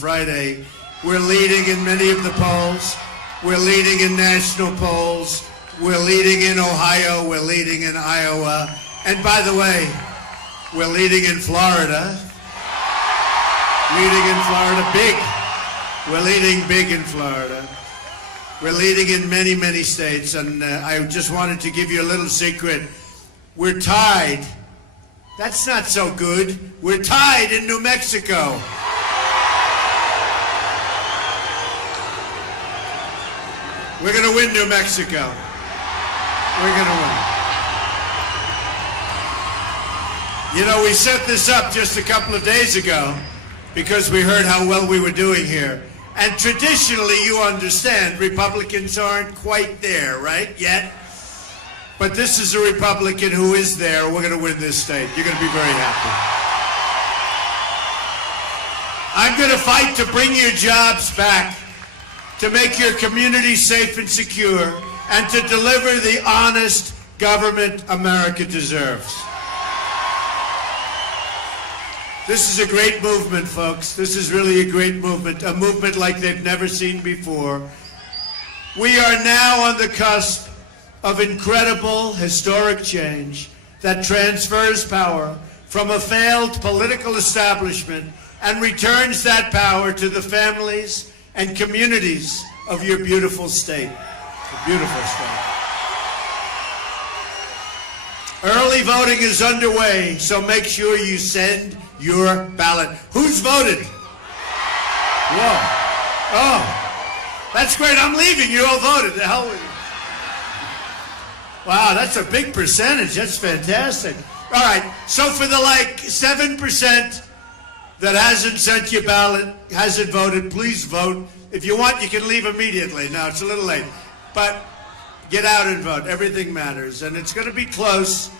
Friday. We're leading in many of the polls. We're leading in national polls. We're leading in Ohio. We're leading in Iowa. And by the way, we're leading in Florida. Leading in Florida big. We're leading big in Florida. We're leading in many, many states. And I just wanted to give you a little secret. We're tied. That's not so good. We're tied in New Mexico. We're going to win New Mexico. We're going to win. You know, we set this up just a couple of days ago because we heard how well we were doing here. And traditionally, you understand, Republicans aren't quite there, right, yet? But this is a Republican who is there. We're going to win this state. You're going to be very happy. I'm going to fight to bring your jobs back, to make your community safe and secure, and to deliver the honest government America deserves. This is a great movement, folks. This is really a great movement, a movement like they've never seen before. We are now on the cusp of incredible, historic change that transfers power from a failed political establishment and returns that power to the families and communities of your beautiful state. A beautiful state. Early voting is underway, so make sure you send your ballot. Who's voted? Whoa. Oh, that's great. I'm leaving. You all voted. The hell with you. Wow, that's a big percentage. That's fantastic. All right, so for the 7% that hasn't sent your ballot, hasn't voted, please vote. If you want, you can leave immediately. Now, it's a little late. But get out and vote. Everything matters. And it's going to be close.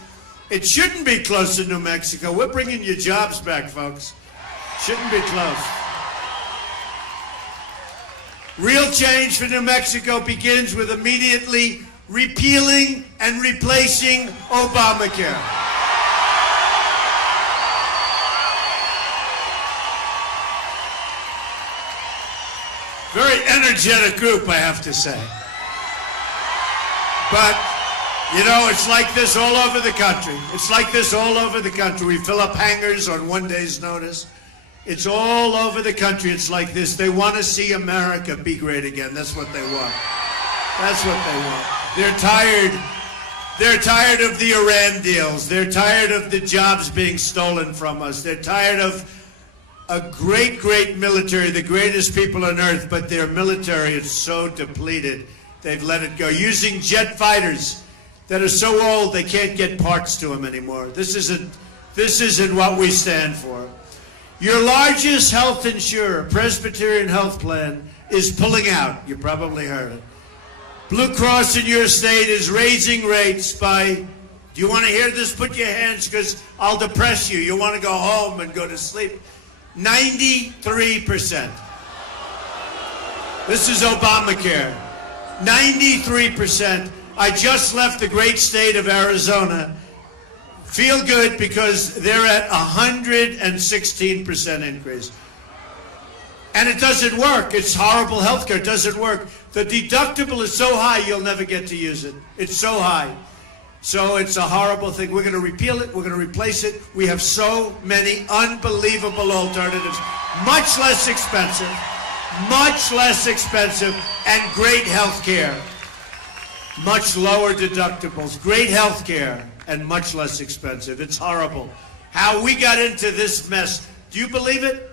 It shouldn't be close in New Mexico. We're bringing your jobs back, folks. Shouldn't be close. Real change for New Mexico begins with immediately repealing and replacing Obamacare. Very energetic group, I have to say. But, you know, it's like this all over the country. It's like this all over the country. We fill up hangars on one day's notice. It's all over the country. It's like this. They want to see America be great again. That's what they want. That's what they want. They're tired. They're tired of the Iran deals. They're tired of the jobs being stolen from us. They're tired of a great, great military, the greatest people on earth, but their military is so depleted, they've let it go. Using jet fighters that are so old they can't get parts to them anymore. This isn't what we stand for. Your largest health insurer, Presbyterian Health Plan, is pulling out. You probably heard it. Blue Cross in your state is raising rates by, do you want to hear this? Put your hands, because I'll depress you. You want to go home and go to sleep. 93%. This is Obamacare. 93%. I just left the great state of Arizona. Feel good because they're at 116% increase. And it doesn't work. It's horrible health care. It doesn't work. The deductible is so high you'll never get to use it. It's so high. So it's a horrible thing. We're going to repeal it. We're going to replace it. We have so many unbelievable alternatives. Much less expensive, and great health care. Much lower deductibles, great health care, and much less expensive. It's horrible. How we got into this mess. Do you believe it?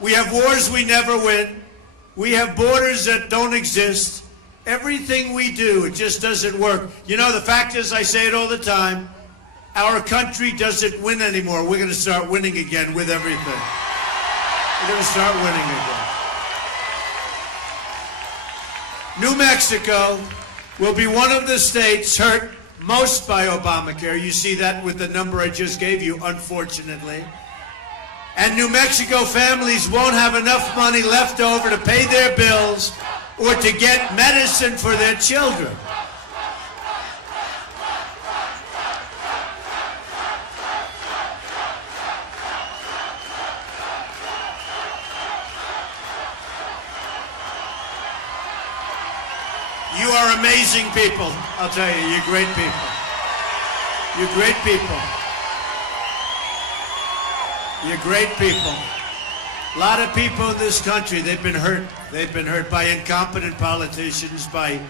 We have wars we never win. We have borders that don't exist. Everything we do, it just doesn't work. You know, the fact is, I say it all the time, our country doesn't win anymore. We're going to start winning again with everything. We're going to start winning again. New Mexico will be one of the states hurt most by Obamacare. You see that with the number I just gave you, unfortunately. And New Mexico families won't have enough money left over to pay their bills or to get medicine for their children. You're amazing people. I'll tell you, you're great people. You're great people. You're great people. A lot of people in this country, they've been hurt. They've been hurt by incompetent politicians, by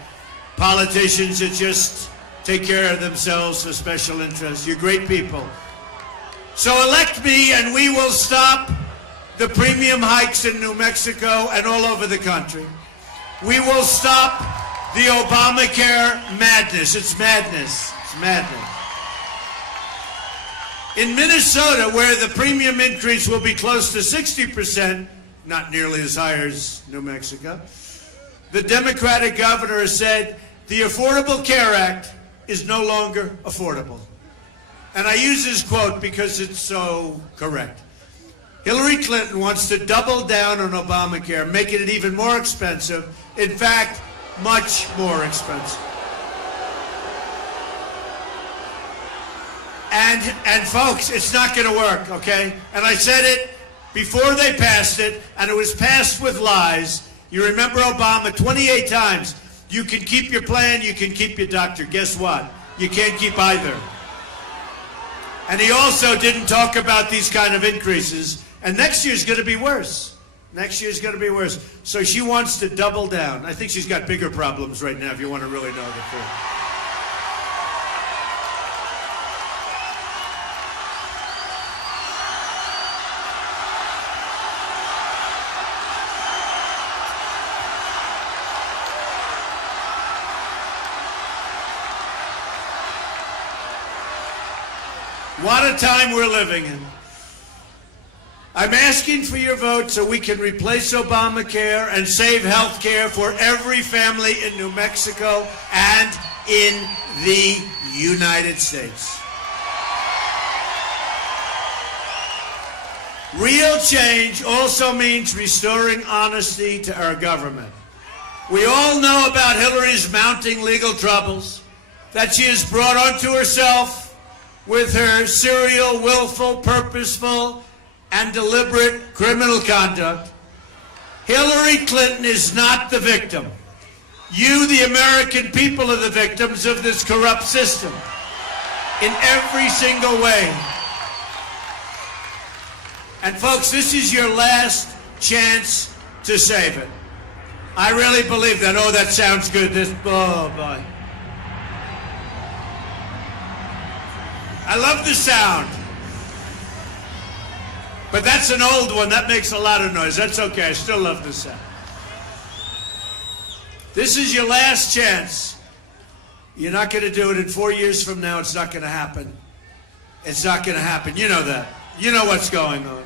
politicians that just take care of themselves for special interests. You're great people. So elect me and we will stop the premium hikes in New Mexico and all over the country. We will stop the Obamacare madness. It's madness. It's madness. In Minnesota, where the premium increase will be close to 60%, not nearly as high as New Mexico, the Democratic governor has said the Affordable Care Act is no longer affordable. And I use this quote because it's so correct. Hillary Clinton wants to double down on Obamacare, making it even more expensive. In fact, much more expensive. And folks, it's not going to work, okay? And I said it before they passed it, and it was passed with lies. You remember Obama 28 times. You can keep your plan, you can keep your doctor. Guess what? You can't keep either. And he also didn't talk about these kind of increases. And next year's going to be worse. Next year's going to be worse. So she wants to double down. I think she's got bigger problems right now, if you want to really know the truth. What a time we're living in. I'm asking for your vote so we can replace Obamacare and save health care for every family in New Mexico and in the United States. Real change also means restoring honesty to our government. We all know about Hillary's mounting legal troubles that she has brought onto herself with her serial, willful, purposeful, and deliberate criminal conduct. Hillary Clinton is not the victim. You, the American people, are the victims of this corrupt system in every single way. And folks, this is your last chance to save it. I really believe that. Oh, that sounds good. Oh, boy. I love the sound. But that's an old one. That makes a lot of noise. That's okay. I still love the sound. This is your last chance. You're not going to do it. In 4 years from now, it's not going to happen. It's not going to happen. You know that. You know what's going on.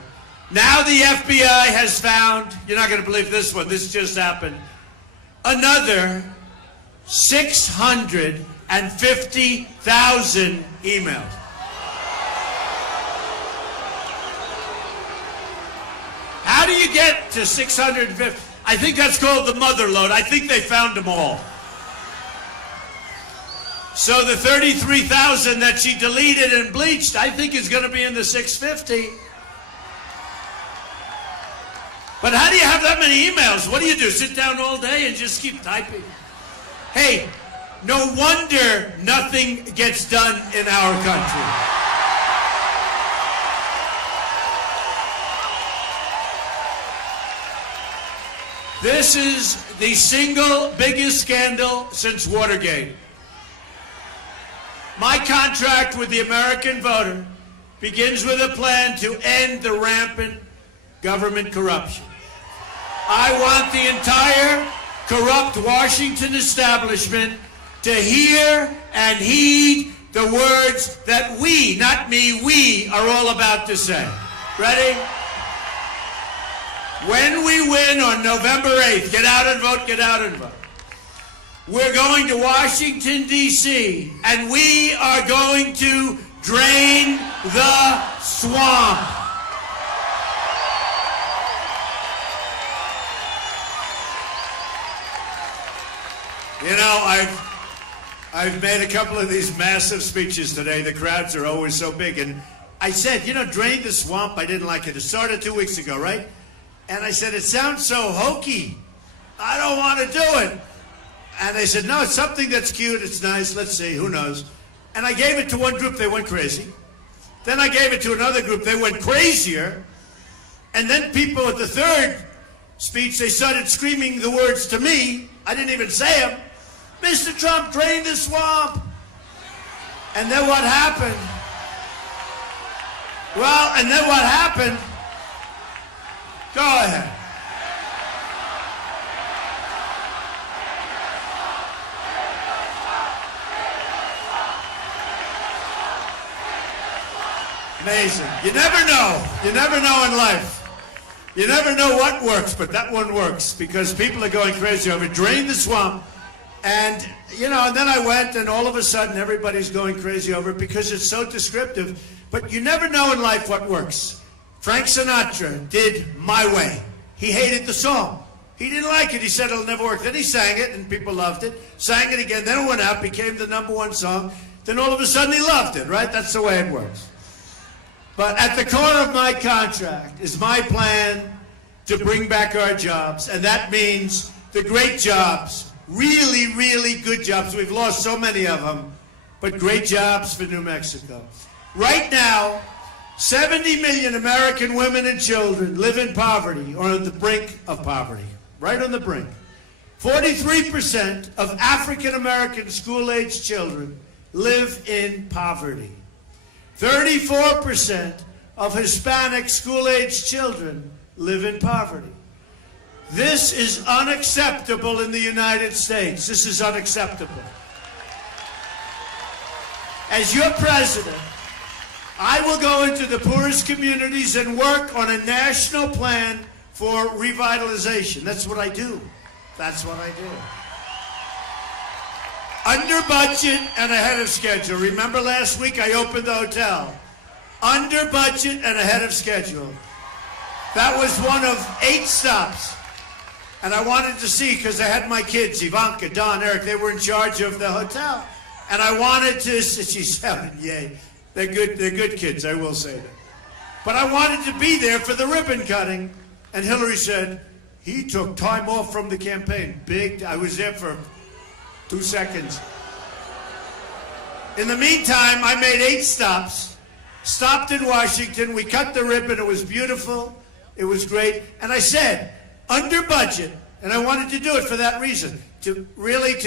Now the FBI has found, you're not going to believe this one, this just happened, another 650,000 emails. How do you get to 650? I think that's called the mother lode. I think they found them all. So the 33,000 that she deleted and bleached, I think is going to be in the 650. But how do you have that many emails? What do you do? Sit down all day and just keep typing? Hey, no wonder nothing gets done in our country. This is the single biggest scandal since Watergate. My contract with the American voter begins with a plan to end the rampant government corruption. I want the entire corrupt Washington establishment to hear and heed the words that we, not me, we are all about to say. Ready? When we win on November 8th, get out and vote, get out and vote. We're going to Washington, D.C., and we are going to drain the swamp. You know, I've made a couple of these massive speeches today. The crowds are always so big. And I said, you know, drain the swamp. I didn't like it. It started 2 weeks ago, right? And I said, it sounds so hokey. I don't want to do it. And they said, no, it's something that's cute, it's nice, let's see, who knows. And I gave it to one group, they went crazy. Then I gave it to another group, they went crazier. And then people at the third speech, they started screaming the words to me. I didn't even say them. Mr. Trump, drain the swamp. And then what happened? Well, and then what happened? Go ahead. Amazing. You never know. You never know in life. You never know what works, but that one works because people are going crazy over it. Drain the swamp. And, and then I went and all of a sudden everybody's going crazy over it because it's so descriptive. But you never know in life what works. Frank Sinatra did My Way. He hated the song. He didn't like it. He said it'll never work. Then he sang it and people loved it. Sang it again. Then it went out, became the #1 song. Then all of a sudden he loved it, right? That's the way it works. But at the core of my contract is my plan to bring back our jobs. And that means the great jobs, really, really good jobs. We've lost so many of them, but great jobs for New Mexico. Right now, 70 million American women and children live in poverty or on the brink of poverty, right on the brink. 43% of African American school-aged children live in poverty. 34% of Hispanic school-aged children live in poverty. This is unacceptable in the United States. This is unacceptable. As your president, I will go into the poorest communities and work on a national plan for revitalization. That's what I do. That's what I do. Under budget and ahead of schedule. Remember last week I opened the hotel. Under budget and ahead of schedule. That was one of 8 stops. And I wanted to see, because I had my kids, Ivanka, Don, Eric, they were in charge of the hotel. And I wanted to, she's 7, yay. They're good kids, I will say that. But I wanted to be there for the ribbon cutting. And Hillary said, he took time off from the campaign. I was there for 2 seconds. In the meantime, I made 8 stops. Stopped in Washington. We cut the ribbon. It was beautiful. It was great. And I said, under budget, and I wanted to do it for that reason, to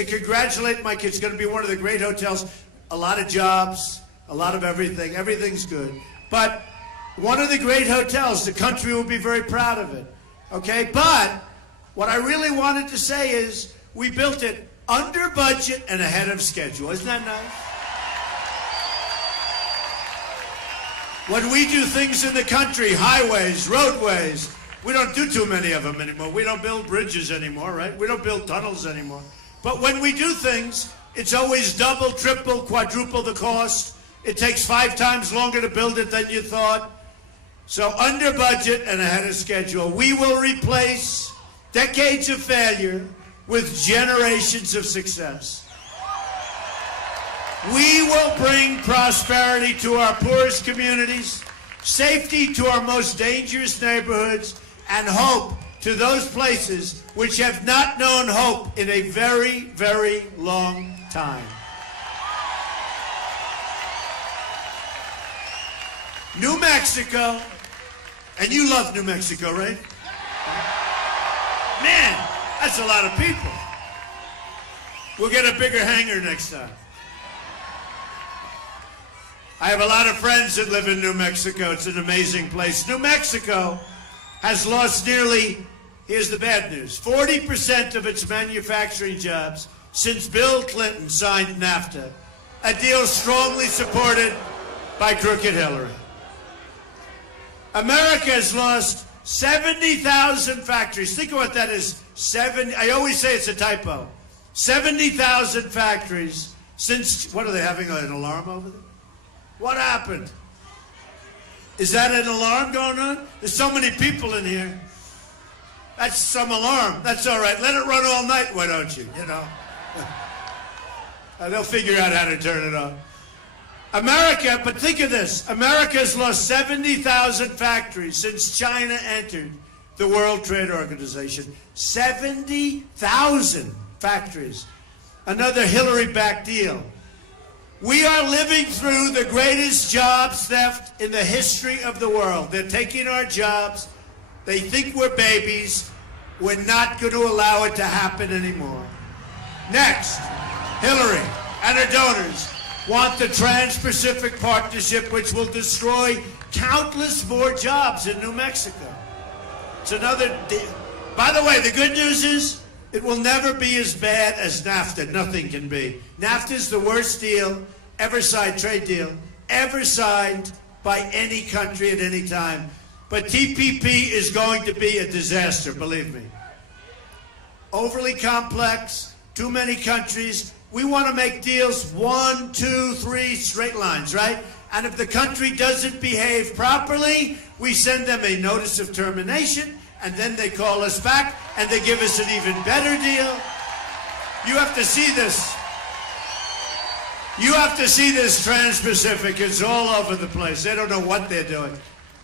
congratulate my kids. It's going to be one of the great hotels. A lot of jobs, a lot of everything. Everything's good. But one of the great hotels, the country will be very proud of it. Okay? But what I really wanted to say is we built it under budget and ahead of schedule. Isn't that nice? When we do things in the country, highways, roadways, we don't do too many of them anymore. We don't build bridges anymore, right? We don't build tunnels anymore. But when we do things, it's always double, triple, quadruple the cost. It takes 5 times longer to build it than you thought. So under budget and ahead of schedule, we will replace decades of failure with generations of success. We will bring prosperity to our poorest communities, safety to our most dangerous neighborhoods, and hope to those places which have not known hope in a very, very long time. New Mexico, and you love New Mexico, right? Man, that's a lot of people. We'll get a bigger hangar next time. I have a lot of friends that live in New Mexico. It's an amazing place. New Mexico has lost nearly, here's the bad news, 40% of its manufacturing jobs since Bill Clinton signed NAFTA, a deal strongly supported by crooked Hillary. America has lost 70,000 factories. Think of what that is. I always say it's a typo. 70,000 factories since, what are they having, an alarm over there? What happened? Is that an alarm going on? There's so many people in here. That's some alarm. That's all right. Let it run all night, why don't you? They'll figure out how to turn it off. America, but think of this. America has lost 70,000 factories since China entered the World Trade Organization. 70,000 factories. Another Hillary-backed deal. We are living through the greatest jobs theft in the history of the world. They're taking our jobs. They think we're babies. We're not going to allow it to happen anymore. Next, Hillary and her donors want the Trans-Pacific Partnership, which will destroy countless more jobs in New Mexico. It's another deal. By the way, the good news is it will never be as bad as NAFTA. Nothing can be. NAFTA is the worst deal ever signed, trade deal, ever signed by any country at any time. But TPP is going to be a disaster, believe me. Overly complex, too many countries. We want to make deals 1, 2, 3 straight lines, right? And if the country doesn't behave properly, we send them a notice of termination, and then they call us back, and they give us an even better deal. You have to see this. You have to see this Trans-Pacific. It's all over the place. They don't know what they're doing.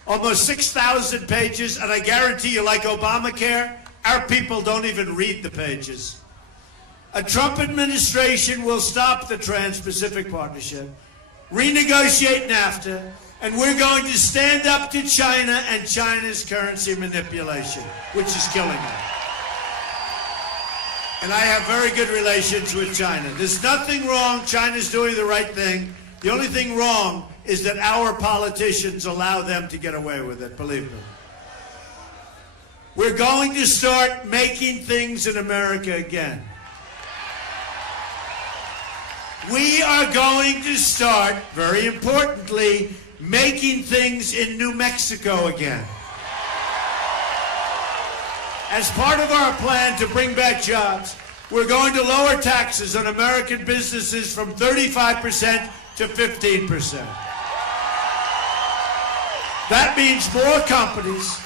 Almost 6,000 pages, and I guarantee you, like Obamacare, our people don't even read the pages. A Trump administration will stop the Trans-Pacific Partnership, renegotiate NAFTA, and we're going to stand up to China and China's currency manipulation, which is killing them. And I have very good relations with China. There's nothing wrong. China's doing the right thing. The only thing wrong is that our politicians allow them to get away with it, believe me. We're going to start making things in America again. We are going to start, very importantly, making things in New Mexico again. As part of our plan to bring back jobs, we're going to lower taxes on American businesses from 35% to 15%. That means more companies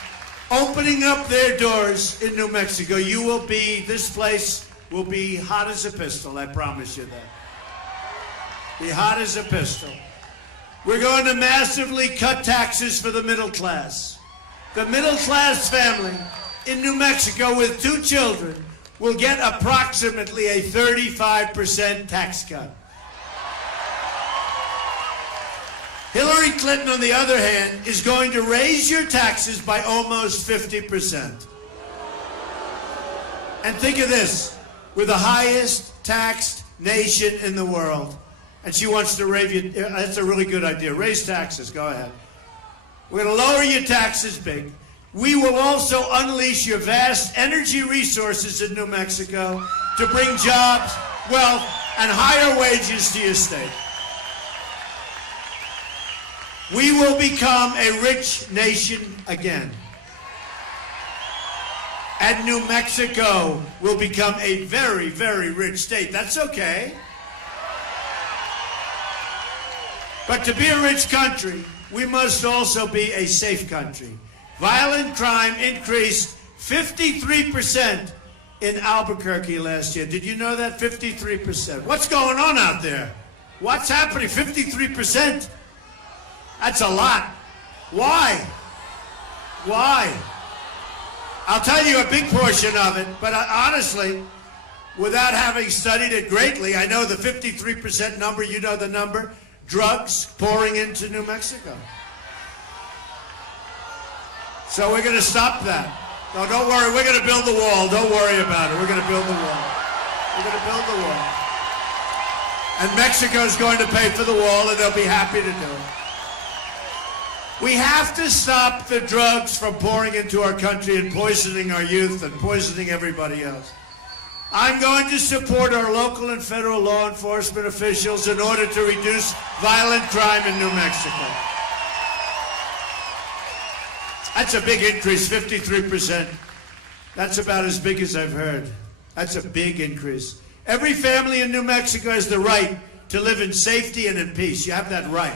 opening up their doors in New Mexico. This place will be hot as a pistol, I promise you that. Be hot as a pistol. We're going to massively cut taxes for the middle class. The middle class family in New Mexico with 2 children will get approximately a 35% tax cut. Hillary Clinton, on the other hand, is going to raise your taxes by almost 50%. And think of this, we're the highest taxed nation in the world. And she wants to raise you. That's a really good idea. Raise taxes. Go ahead. We're going to lower your taxes big. We will also unleash your vast energy resources in New Mexico to bring jobs, wealth, and higher wages to your state. We will become a rich nation again. And New Mexico will become a very, very rich state. That's okay. But to be a rich country, we must also be a safe country. Violent crime increased 53% in Albuquerque last year. Did you know that? 53%. What's going on out there? What's happening? 53%? That's a lot. Why? Why? I'll tell you a big portion of it, but honestly, without having studied it greatly, I know the 53% number, you know the number. Drugs pouring into New Mexico. So we're going to stop that. No, don't worry. We're going to build the wall. Don't worry about it. We're going to build the wall. We're going to build the wall. And Mexico's going to pay for the wall, and they'll be happy to do it. We have to stop the drugs from pouring into our country and poisoning our youth and poisoning everybody else. I'm going to support our local and federal law enforcement officials in order to reduce violent crime in New Mexico. That's a big increase, 53%. That's about as big as I've heard. That's a big increase. Every family in New Mexico has the right to live in safety and in peace. You have that right.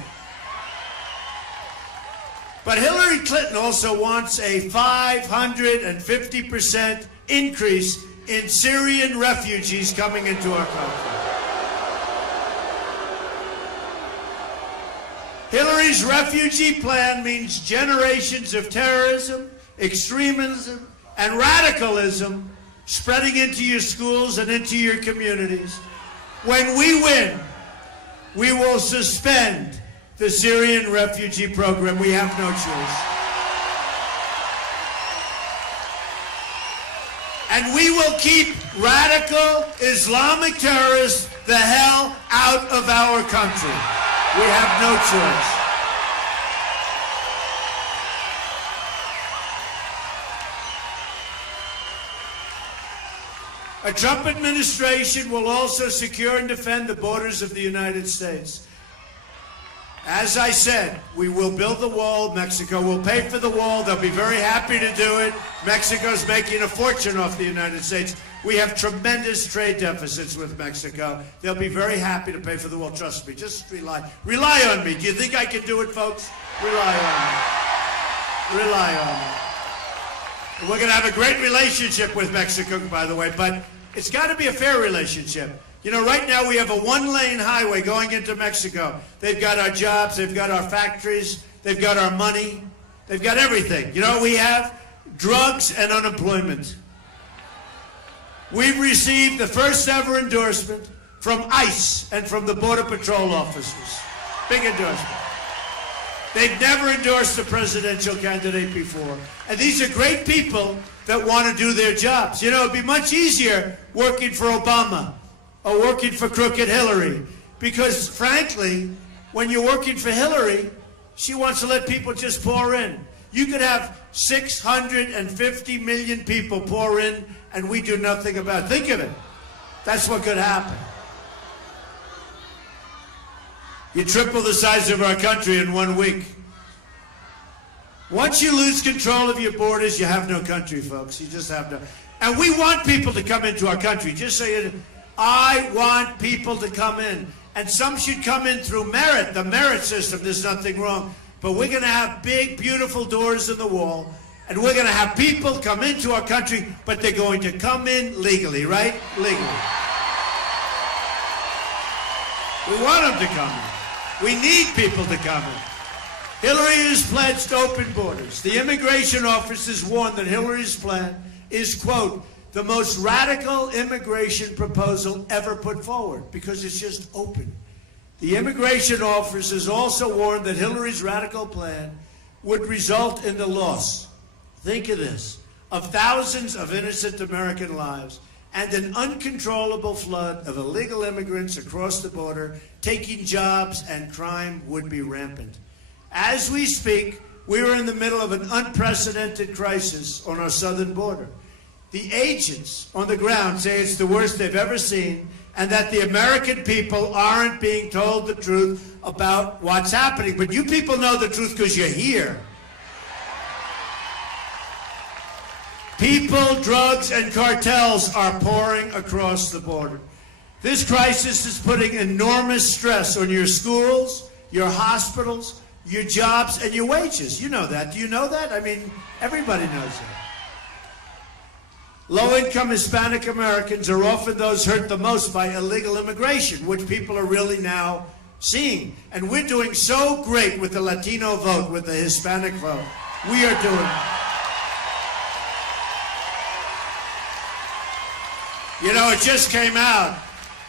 But Hillary Clinton also wants a 550% increase in Syrian refugees coming into our country. Hillary's refugee plan means generations of terrorism, extremism, and radicalism spreading into your schools and into your communities. When we win, we will suspend the Syrian refugee program. We have no choice. And we will keep radical Islamic terrorists the hell out of our country. We have no choice. A Trump administration will also secure and defend the borders of the United States. As I said, we will build the wall. Mexico will pay for the wall. They'll be very happy to do it. Mexico's making a fortune off the United States. We have tremendous trade deficits with Mexico. They'll be very happy to pay for the wall. Trust me. Just rely on me. Do you think I can do it, folks? Rely on me. Rely on me. We're going to have a great relationship with Mexico, by the way, but it's got to be a fair relationship. You know, right now we have a one-lane highway going into Mexico. They've got our jobs, they've got our factories, they've got our money, they've got everything. You know what we have? Drugs and unemployment. We've received the first ever endorsement from ICE and from the Border Patrol officers. Big endorsement. They've never endorsed a presidential candidate before. And these are great people that want to do their jobs. You know, it'd be much easier working for Obama or working for crooked Hillary. Because, frankly, when you're working for Hillary, she wants to let people just pour in. You could have 650 million people pour in, and we do nothing about it. Think of it. That's what could happen. You triple the size of our country in 1 week. Once you lose control of your borders, you have no country, folks. You just have no. And we want people to come into our country. Just so you know, I want people to come in. And some should come in through merit, the merit system. There's nothing wrong. But we're going to have big, beautiful doors in the wall. And we're going to have people come into our country, but they're going to come in legally, right? Legally. We want them to come in. We need people to come in. Hillary has pledged open borders. The immigration officers warned that Hillary's plan is, quote, the most radical immigration proposal ever put forward because it's just open. The immigration officers also warned that Hillary's radical plan would result in the loss, think of this, of thousands of innocent American lives and an uncontrollable flood of illegal immigrants across the border, taking jobs, and crime would be rampant. As we speak, we are in the middle of an unprecedented crisis on our southern border. The agents on the ground say it's the worst they've ever seen, and that the American people aren't being told the truth about what's happening. But you people know the truth because you're here. People, drugs, and cartels are pouring across the border. This crisis is putting enormous stress on your schools, your hospitals, your jobs, and your wages. You know that. Do you know that? I mean, everybody knows that. Low-income Hispanic Americans are often those hurt the most by illegal immigration, which people are really now seeing. And we're doing so great with the Latino vote, with the Hispanic vote. We are doing. You know, it just came out.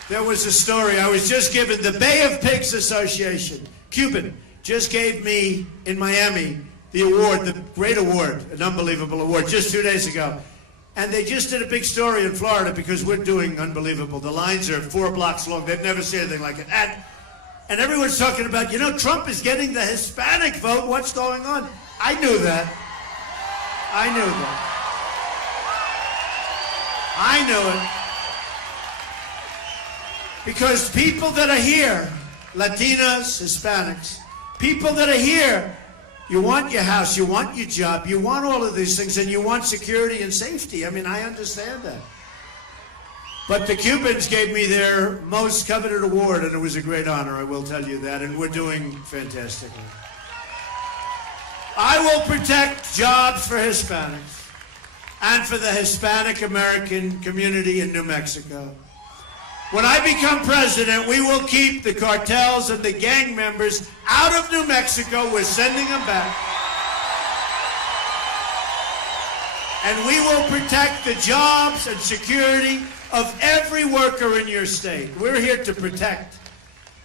There was a story. I was just given the Bay of Pigs Association, Cuban, just gave me in Miami the award, the great award, an unbelievable award, just 2 days ago. And they just did a big story in Florida because we're doing unbelievable. The lines are 4 blocks long. They've never seen anything like it. And everyone's talking about, you know, Trump is getting the Hispanic vote. What's going on? I knew that. I knew that. I knew it. Because people that are here, Latinas, Hispanics, people that are here, you want your house, you want your job, you want all of these things, and you want security and safety. I mean, I understand that. But the Cubans gave me their most coveted award, and it was a great honor, I will tell you that, and we're doing fantastically. I will protect jobs for Hispanics and for the Hispanic American community in New Mexico. When I become president, we will keep the cartels and the gang members out of New Mexico. We're sending them back. And we will protect the jobs and security of every worker in your state. We're here to protect.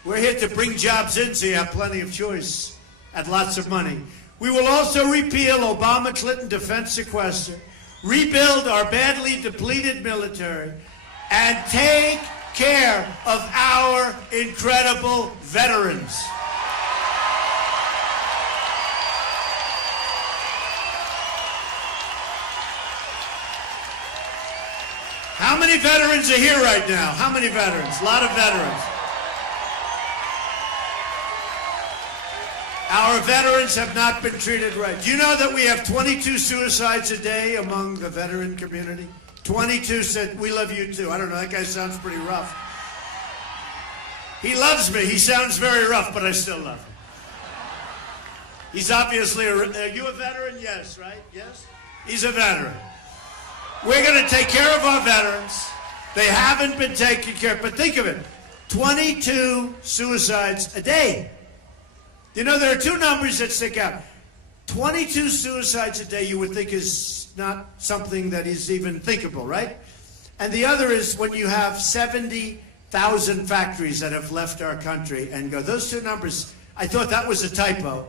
We're here to bring jobs in so you have plenty of choice at lots of money. We will also repeal Obama-Clinton defense sequester, rebuild our badly depleted military, and take care of our incredible veterans. How many veterans are here right now? How many veterans? A lot of veterans. Our veterans have not been treated right. Do you know that we have 22 suicides a day among the veteran community? 22 said, "We love you too." I don't know, that guy sounds pretty rough. He loves me. He sounds very rough, but I still love him. He's obviously are you a veteran? Yes, right? Yes? He's a veteran. We're going to take care of our veterans. They haven't been taken care of. But think of it, 22 suicides a day. You know, there are two numbers that stick out. 22 suicides a day you would think is not something that is even thinkable, right? And the other is when you have 70,000 factories that have left our country and go. Those two numbers, I thought that was a typo.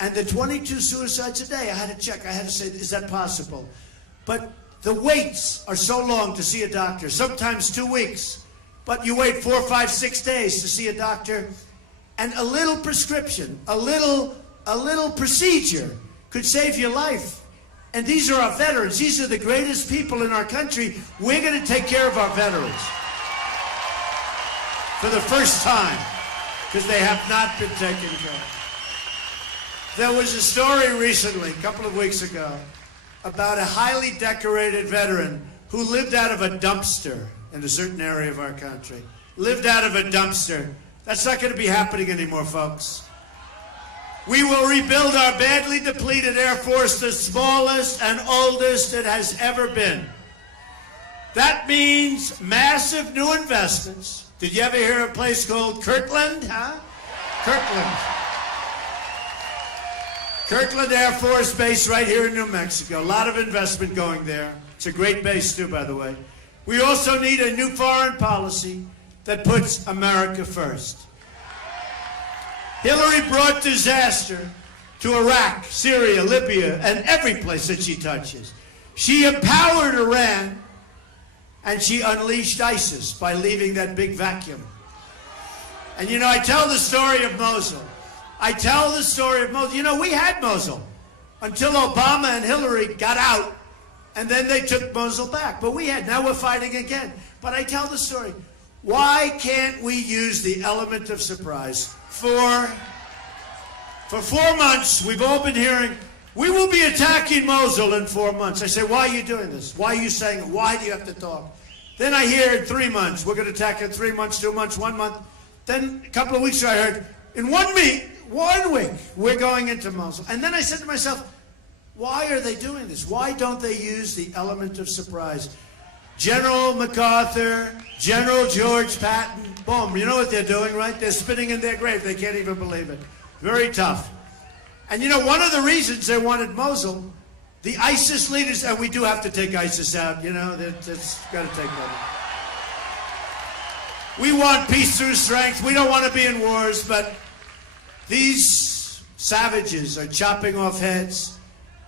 And the 22 suicides a day, I had to check. I had to say, is that possible? But the waits are so long to see a doctor, sometimes 2 weeks. But you wait 4, 5, 6 days to see a doctor. And a little prescription, a little procedure could save your life. And these are our veterans. These are the greatest people in our country. We're going to take care of our veterans for the first time because they have not been taken care of. There was a story recently, a couple of weeks ago, about a highly decorated veteran who lived out of a dumpster in a certain area of our country. Lived out of a dumpster. That's not going to be happening anymore, folks. We will rebuild our badly depleted Air Force, the smallest and oldest it has ever been. That means massive new investments. Did you ever hear of a place called Kirtland? Huh? Kirtland Air Force Base right here in New Mexico. A lot of investment going there. It's a great base, too, by the way. We also need a new foreign policy that puts America first. Hillary brought disaster to Iraq, Syria, Libya, and every place that she touches. She empowered Iran, and she unleashed ISIS by leaving that big vacuum. And you know, I tell the story of Mosul. You know, we had Mosul until Obama and Hillary got out, and then they took Mosul back. But now we're fighting again. But I tell the story. Why can't we use the element of surprise? For 4 months, we've all been hearing, we will be attacking Mosul in 4 months. I say, why are you doing this? Why are you saying it? Why do you have to talk? Then I hear in 3 months, we're going to attack in 3 months, 2 months, 1 month. Then a couple of weeks ago, I heard, in 1 week, we're going into Mosul. And then I said to myself, why are they doing this? Why don't they use the element of surprise? General MacArthur, General George Patton, boom, you know what they're doing, right? They're spinning in their grave. They can't even believe it. Very tough. And you know, one of the reasons they wanted Mosul, the ISIS leaders, and we do have to take ISIS out, you know, that's got to take that out. We want peace through strength. We don't want to be in wars, but these savages are chopping off heads,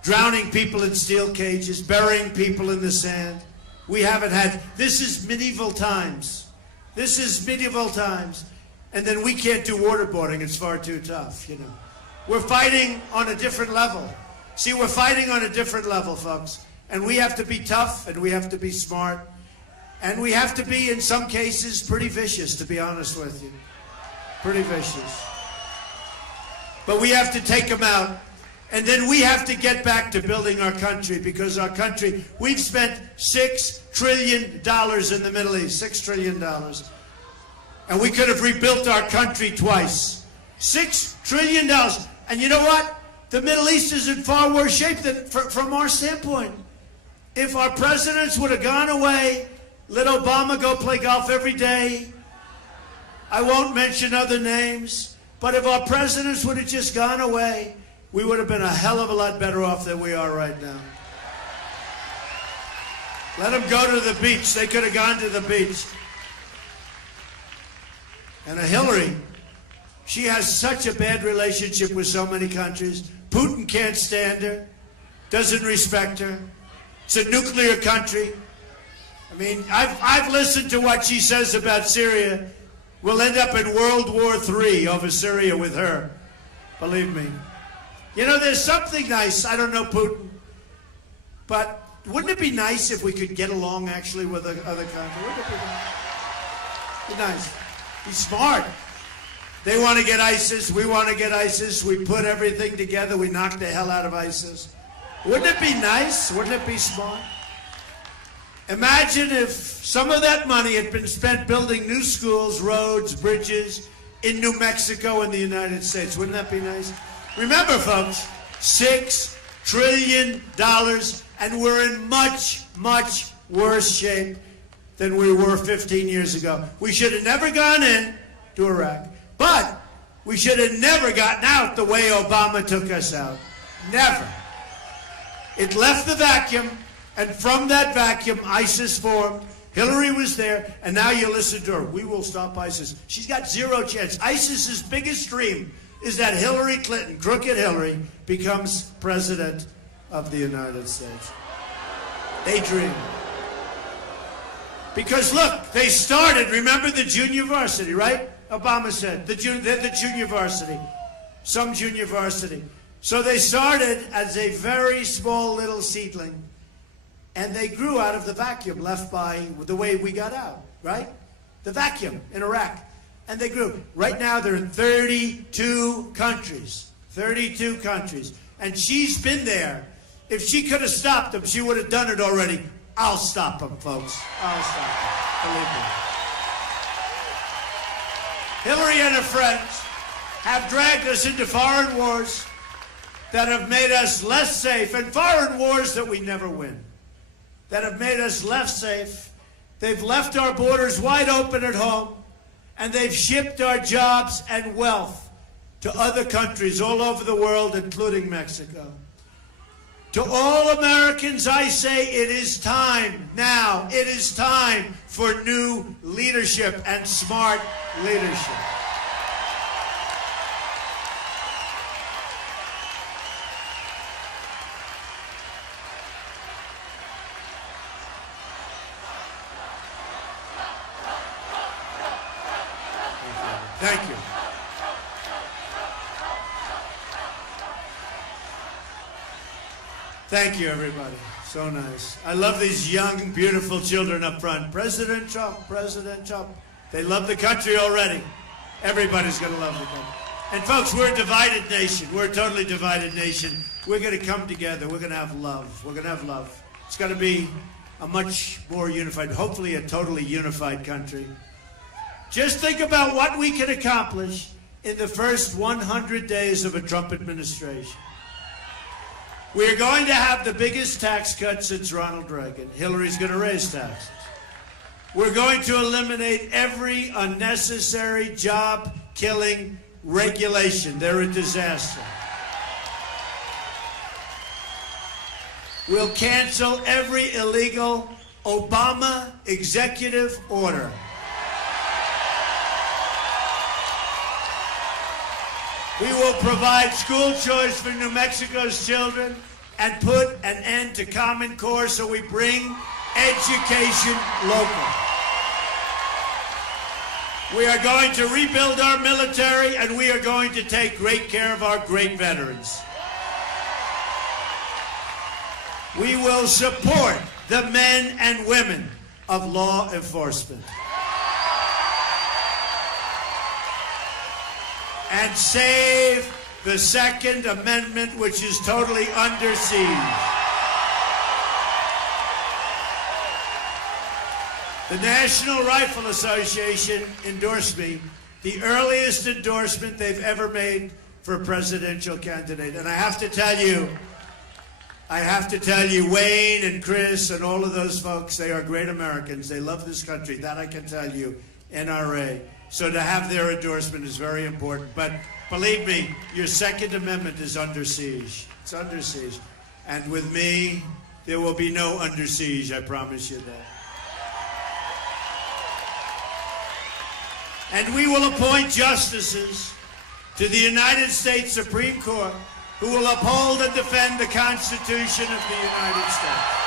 drowning people in steel cages, burying people in the sand. We haven't had, this is medieval times. This is medieval times. And then we can't do waterboarding, it's far too tough, you know. We're fighting on a different level. See, we're fighting on a different level, folks. And we have to be tough, and we have to be smart. And we have to be, in some cases, pretty vicious, to be honest with you. Pretty vicious. But we have to take them out. And then we have to get back to building our country, because our country, we've spent $6 trillion in the Middle East, $6 trillion. And we could have rebuilt our country twice. $6 trillion. And you know what? The Middle East is in far worse shape than from our standpoint. If our presidents would have gone away, let Obama go play golf every day. I won't mention other names. But if our presidents would have just gone away, we would have been a hell of a lot better off than we are right now. Let them go to the beach. They could have gone to the beach. And Hillary, she has such a bad relationship with so many countries. Putin can't stand her, doesn't respect her. It's a nuclear country. I mean, I've listened to what she says about Syria. We'll end up in World War III over Syria with her. Believe me. You know, there's something nice. I don't know Putin. But wouldn't it be nice if we could get along, actually, with other countries? Wouldn't it be nice? Be smart. They want to get ISIS. We want to get ISIS. We put everything together. We knock the hell out of ISIS. Wouldn't it be nice? Wouldn't it be smart? Imagine if some of that money had been spent building new schools, roads, bridges in New Mexico and the United States. Wouldn't that be nice? Remember, folks, $6 trillion, and we're in much, much worse shape than we were 15 years ago. We should have never gone in to Iraq, but we should have never gotten out the way Obama took us out. Never. It left the vacuum, and from that vacuum, ISIS formed. Hillary was there, and now you listen to her. We will stop ISIS. She's got zero chance. ISIS's biggest dream is that Hillary Clinton, crooked Hillary, becomes president of the United States. They dream. Because look, they started, remember the junior varsity, right? Obama said, the junior varsity, some junior varsity. So they started as a very small little seedling, and they grew out of the vacuum left by the way we got out, right? The vacuum in Iraq. And they grew. Right now they're in 32 countries. 32 countries. And she's been there. If she could have stopped them, she would have done it already. I'll stop them, folks. I'll stop them. Believe me. Hillary and her friends have dragged us into foreign wars that have made us less safe, and foreign wars that we never win, that have made us less safe. They've left our borders wide open at home, and they've shipped our jobs and wealth to other countries all over the world, including Mexico. To all Americans, I say it is time now. It is time for new leadership and smart leadership. Thank you. Thank you, everybody. So nice. I love these young, beautiful children up front. President Trump, President Trump. They love the country already. Everybody's going to love the country. And folks, we're a divided nation. We're a totally divided nation. We're going to come together. We're going to have love. We're going to have love. It's going to be a much more unified, hopefully a totally unified country. Just think about what we can accomplish in the first 100 days of a Trump administration. We're going to have the biggest tax cut since Ronald Reagan. Hillary's going to raise taxes. We're going to eliminate every unnecessary job-killing regulation. They're a disaster. We'll cancel every illegal Obama executive order. We will provide school choice for New Mexico's children and put an end to Common Core so we bring education local. We are going to rebuild our military, and we are going to take great care of our great veterans. We will support the men and women of law enforcement. And save the Second Amendment, which is totally under siege. The National Rifle Association endorsed me, the earliest endorsement they've ever made for a presidential candidate. And I have to tell you, Wayne and Chris and all of those folks, they are great Americans. They love this country. That I can tell you, NRA. So to have their endorsement is very important. But believe me, your Second Amendment is under siege. It's under siege. And with me There will be no under siege, I promise you that. And we will appoint justices to the United States Supreme Court who will uphold and defend the Constitution of the United States.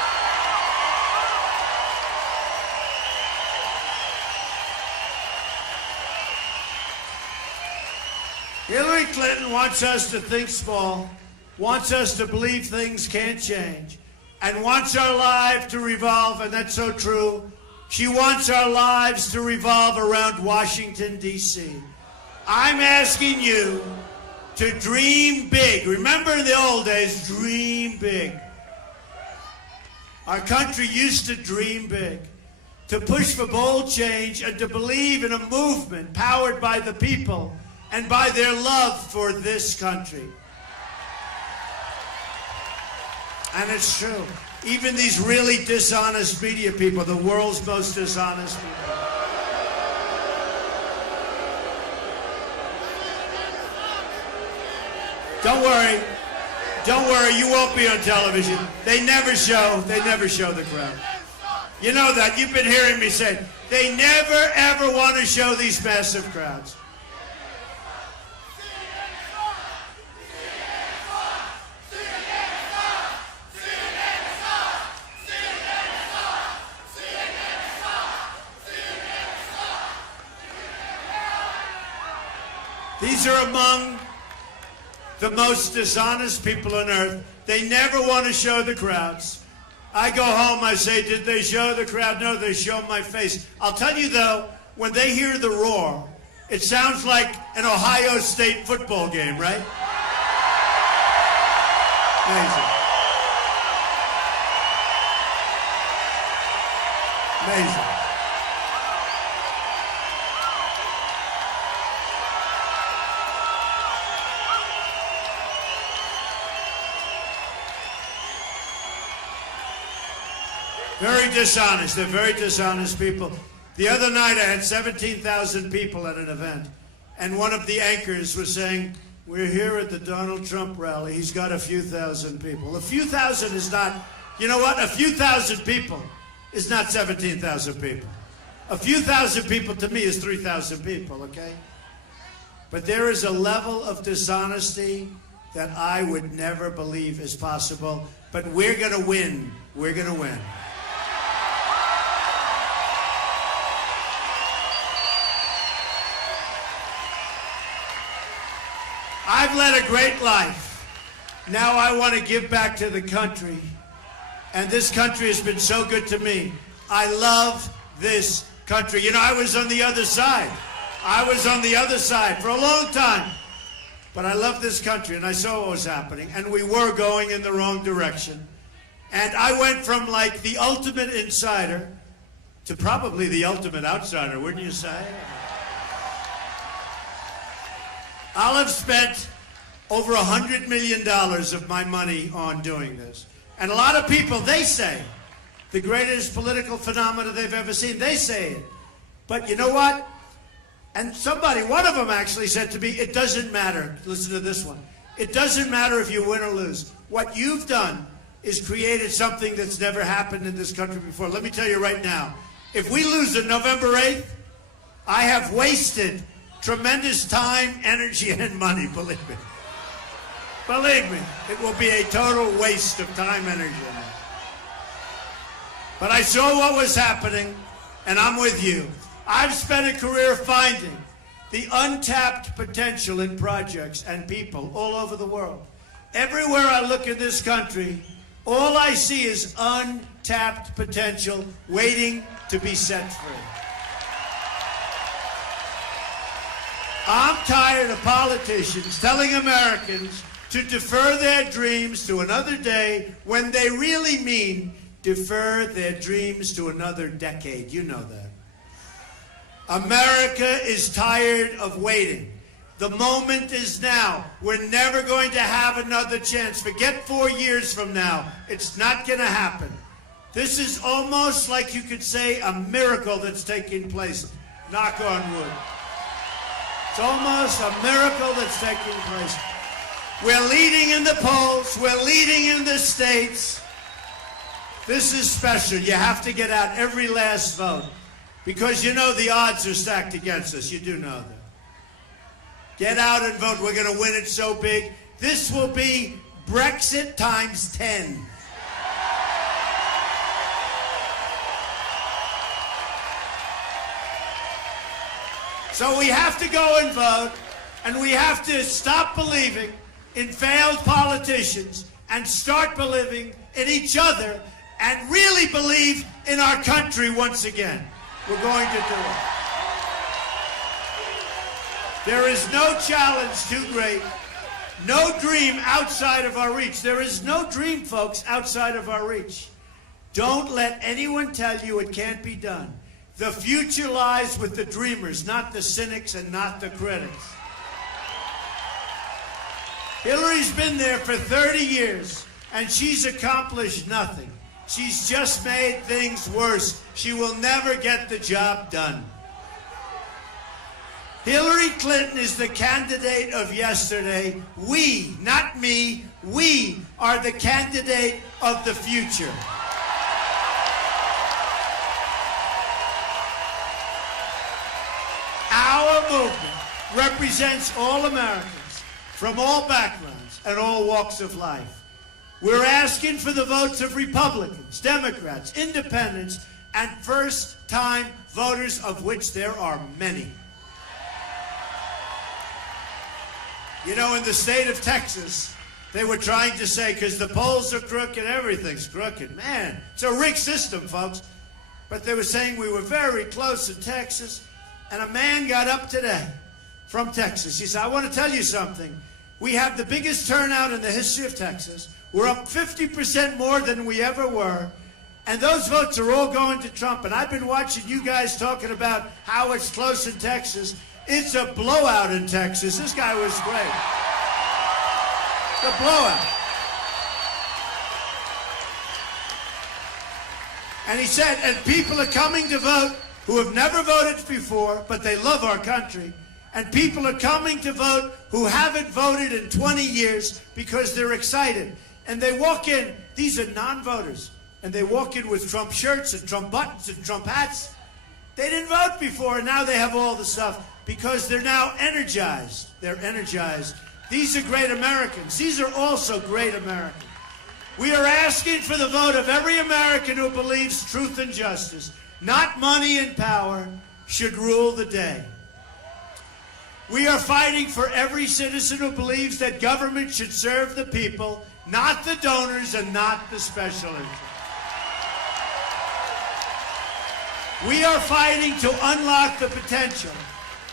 Hillary Clinton wants us to think small, wants us to believe things can't change, and wants our lives to revolve, and that's so true. She wants our lives to revolve around Washington, D.C. I'm asking you to dream big. Remember in the old days, dream big. Our country used to dream big, to push for bold change and to believe in a movement powered by the people and by their love for this country. And it's true. Even these really dishonest media people, the world's most dishonest people. Don't worry. Don't worry, you won't be on television. They never show the crowd. You know that. You've been hearing me say, they never, ever want to show these massive crowds. These are among the most dishonest people on earth. They never want to show the crowds. I go home, I say, did they show the crowd? No, they show my face. I'll tell you though, when they hear the roar, it sounds like an Ohio State football game, right? Amazing. Amazing. Very dishonest. They're very dishonest people. The other night I had 17,000 people at an event, and one of the anchors was saying, we're here at the Donald Trump rally. He's got a few thousand people. A few thousand is not, you know what? A few thousand people is not 17,000 people. A few thousand people to me is 3,000 people, okay? But there is a level of dishonesty that I would never believe is possible. But we're going to win. We're going to win. I've led a great life. Now I want to give back to the country. And this country has been so good to me. I love this country. You know, I was on the other side. I was on the other side for a long time. But I love this country, and I saw what was happening. And we were going in the wrong direction. And I went from like the ultimate insider to probably the ultimate outsider, wouldn't you say? I'll have spent over $100 million of my money on doing this. And a lot of people, they say, the greatest political phenomena they've ever seen, they say it. But you know what? And somebody, one of them actually said to me, it doesn't matter. Listen to this one. It doesn't matter if you win or lose. What you've done is created something that's never happened in this country before. Let me tell you right now, if we lose on November 8th, I have wasted tremendous time, energy, and money, believe me. Believe me, it will be a total waste of time, energy, and money. But I saw what was happening, and I'm with you. I've spent a career finding the untapped potential in projects and people all over the world. Everywhere I look in this country, all I see is untapped potential waiting to be set free. I'm tired of politicians telling Americans to defer their dreams to another day when they really mean defer their dreams to another decade. You know that. America is tired of waiting. The moment is now. We're never going to have another chance. Forget 4 years from now. It's not going to happen. This is almost like you could say a miracle that's taking place. Knock on wood. It's almost a miracle that's taking place. We're leading in the polls. We're leading in the states. This is special. You have to get out every last vote because you know the odds are stacked against us. You do know that. Get out and vote. We're going to win it so big. This will be Brexit times 10. So we have to go and vote, and we have to stop believing in failed politicians and start believing in each other and really believe in our country once again. We're going to do it. There is no challenge too great, no dream outside of our reach. There is no dream, folks, outside of our reach. Don't let anyone tell you it can't be done. The future lies with the dreamers, not the cynics and not the critics. Hillary's been there for 30 years, and she's accomplished nothing. She's just made things worse. She will never get the job done. Hillary Clinton is the candidate of yesterday. We, not me, we are the candidate of the future. Our movement represents all Americans from all backgrounds and all walks of life. We're asking for the votes of Republicans, Democrats, Independents, and first-time voters, of which there are many. You know, in the state of Texas, they were trying to say, because the polls are crooked, everything's crooked. Man, it's a rigged system, folks. But they were saying we were very close in Texas. And a man got up today from Texas. He said, I want to tell you something. We have the biggest turnout in the history of Texas. We're up 50% more than we ever were. And those votes are all going to Trump. And I've been watching you guys talking about how it's close in Texas. It's a blowout in Texas. This guy was great. The blowout. And he said, and people are coming to vote who have never voted before, but they love our country. And people are coming to vote who haven't voted in 20 years because they're excited. And they walk in, these are non-voters, and they walk in with Trump shirts and Trump buttons and Trump hats. They didn't vote before, and now they have all the stuff because they're now energized. They're energized. These are great Americans. These are also great Americans. We are asking for the vote of every American who believes truth and justice, not money and power, should rule the day. We are fighting for every citizen who believes that government should serve the people, not the donors and not the special interests. We are fighting to unlock the potential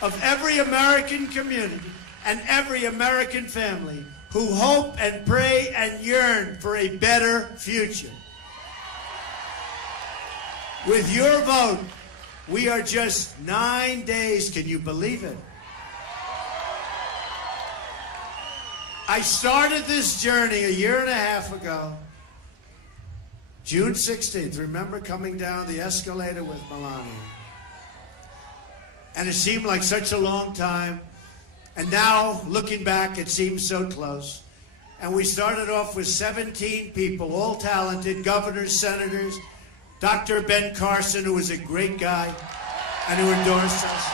of every American community and every American family who hope and pray and yearn for a better future. With your vote, we are just 9 days, can you believe it? I started this journey a year and a half ago, June 16th. Remember coming down the escalator with Melania? And it seemed like such a long time. And now, looking back, it seems so close. And we started off with 17 people, all talented, governors, senators, Dr. Ben Carson, who was a great guy, and who endorsed us.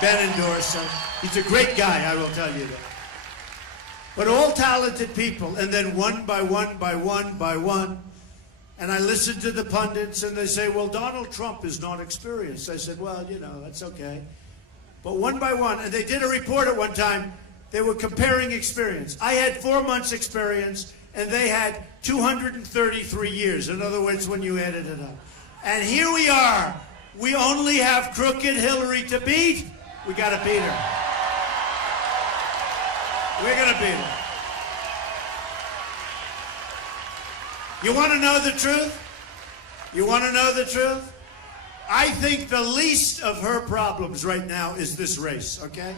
Ben endorsed us. He's a great guy, I will tell you that. But all talented people, and then one by one by one by one. And I listened to the pundits, and they say, well, Donald Trump is not experienced. I said, well, you know, that's okay. But one by one, and they did a report at one time, they were comparing experience. I had 4 months experience, and they had 233 years. In other words, when you added it up. And here we are. We only have crooked Hillary to beat. We got to beat her. We're going to beat her. You want to know the truth? You want to know the truth? I think the least of her problems right now is this race, okay?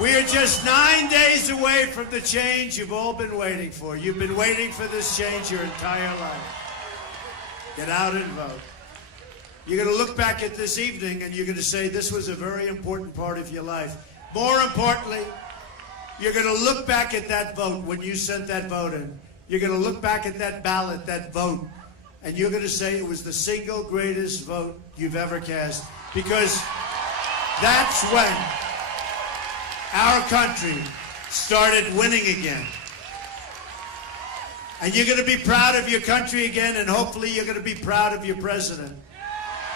We are just 9 days away from the change you've all been waiting for. You've been waiting for this change your entire life. Get out and vote. You're going to look back at this evening and you're going to say this was a very important part of your life. More importantly, you're going to look back at that vote when you sent that vote in. You're going to look back at that ballot, that vote, and you're going to say it was the single greatest vote you've ever cast. Because that's when our country started winning again. And you're going to be proud of your country again, and hopefully you're going to be proud of your president.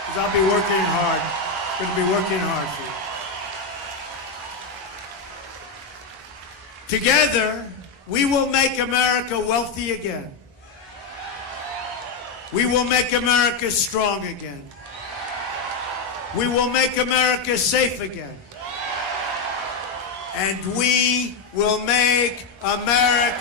Because I'll be working hard. Going to be working hard for you. Together, we will make America wealthy again. We will make America strong again. We will make America safe again. And we will make America